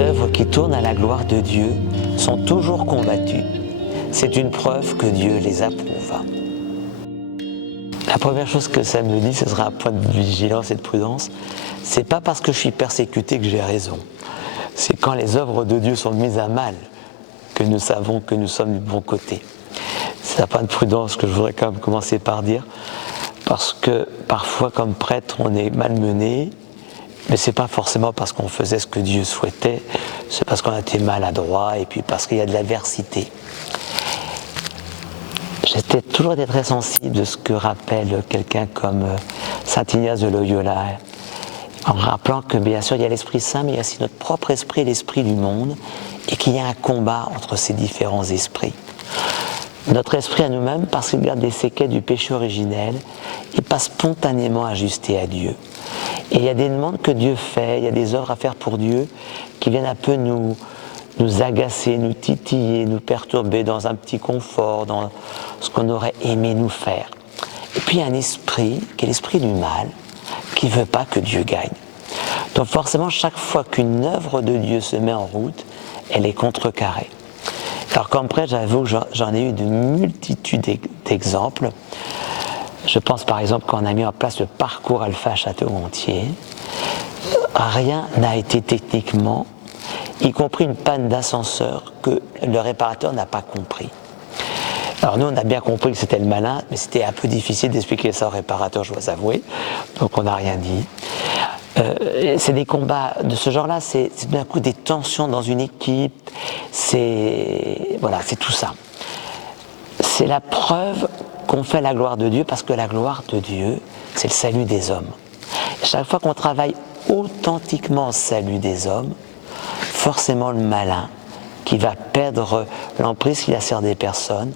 œuvres qui tournent à la gloire de Dieu sont toujours combattues. C'est une preuve que Dieu les approuve. La première chose que ça me dit, ce sera un point de vigilance et de prudence. C'est pas parce que je suis persécuté que j'ai raison. C'est quand les œuvres de Dieu sont mises à mal que nous savons que nous sommes du bon côté. C'est un point de prudence que je voudrais quand même commencer par dire, parce que parfois, comme prêtre, on est malmené, mais c'est pas forcément parce qu'on faisait ce que Dieu souhaitait, c'est parce qu'on a été maladroit et puis parce qu'il y a de l'adversité. J'étais toujours été très sensible de ce que rappelle quelqu'un comme saint Ignace de Loyola, en rappelant que bien sûr il y a l'Esprit Saint, mais il y a aussi notre propre esprit et l'esprit du monde, et qu'il y a un combat entre ces différents esprits. Notre esprit à nous-mêmes, parce qu'il garde des séquelles du péché originel, n'est pas spontanément ajusté à Dieu. Et il y a des demandes que Dieu fait, il y a des œuvres à faire pour Dieu qui viennent un peu nous agacer, nous titiller, nous perturber dans un petit confort, dans ce qu'on aurait aimé nous faire. Et puis il y a un esprit, qui est l'esprit du mal, qui ne veut pas que Dieu gagne. Donc forcément, chaque fois qu'une œuvre de Dieu se met en route, elle est contrecarrée. Alors comme prêtre, j'avoue que j'en ai eu de multitudes d'exemples. Je pense par exemple quand on a mis en place le parcours Alpha Château-Gontier, rien n'a été techniquement, y compris une panne d'ascenseur que le réparateur n'a pas compris. Alors nous, on a bien compris que c'était le malin, mais c'était un peu difficile d'expliquer ça au réparateur, je dois avouer, donc on n'a rien dit. C'est des combats de ce genre-là, c'est d'un coup des tensions dans une équipe, c'est tout ça. C'est la preuve qu'on fait la gloire de Dieu, parce que la gloire de Dieu, c'est le salut des hommes. Et chaque fois qu'on travaille authentiquement au salut des hommes, forcément le malin, qui va perdre l'emprise qu'il a sur des personnes,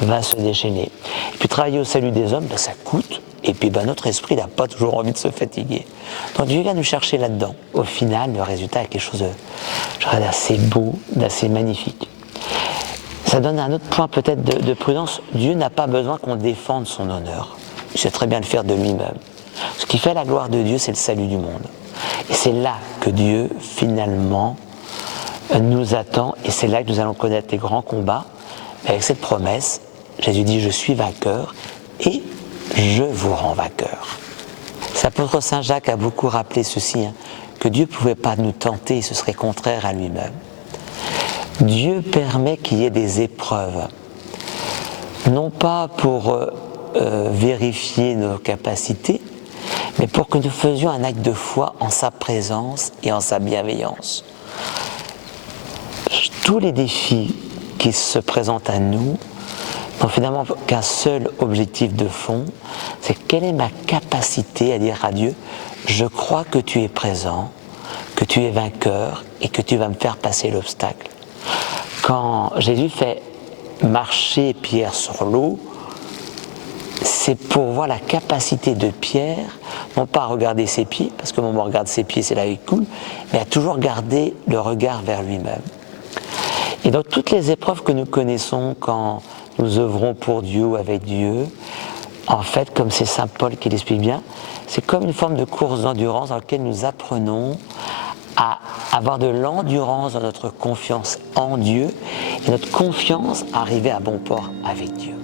va se déchaîner. Et puis travailler au salut des hommes, ça coûte, et puis notre esprit n'a pas toujours envie de se fatiguer. Donc Dieu vient nous chercher là-dedans. Au final, le résultat est quelque chose d'assez beau, d'assez magnifique. Ça donne un autre point peut-être de prudence. Dieu n'a pas besoin qu'on défende son honneur. Il sait très bien le faire de lui-même. Ce qui fait la gloire de Dieu, c'est le salut du monde. Et c'est là que Dieu, finalement, nous attend, et c'est là que nous allons connaître les grands combats. Mais avec cette promesse, Jésus dit « Je suis vainqueur et je vous rends vainqueur ». L'apôtre Saint Jacques a beaucoup rappelé ceci, que Dieu ne pouvait pas nous tenter, ce serait contraire à lui-même. Dieu permet qu'il y ait des épreuves, non pas pour vérifier nos capacités, mais pour que nous faisions un acte de foi en sa présence et en sa bienveillance. Tous les défis qui se présentent à nous n'ont finalement qu'un seul objectif de fond, c'est quelle est ma capacité à dire à Dieu « Je crois que tu es présent, que tu es vainqueur et que tu vas me faire passer l'obstacle ». Quand Jésus fait marcher Pierre sur l'eau, c'est pour voir la capacité de Pierre, non pas à regarder ses pieds, parce que le moment où on regarde ses pieds, c'est là où il coule, mais à toujours garder le regard vers lui-même. Et dans toutes les épreuves que nous connaissons quand nous œuvrons pour Dieu ou avec Dieu, en fait, comme c'est saint Paul qui l'explique bien, c'est comme une forme de course d'endurance dans laquelle nous apprenons à avoir de l'endurance dans notre confiance en Dieu et notre confiance à arriver à bon port avec Dieu.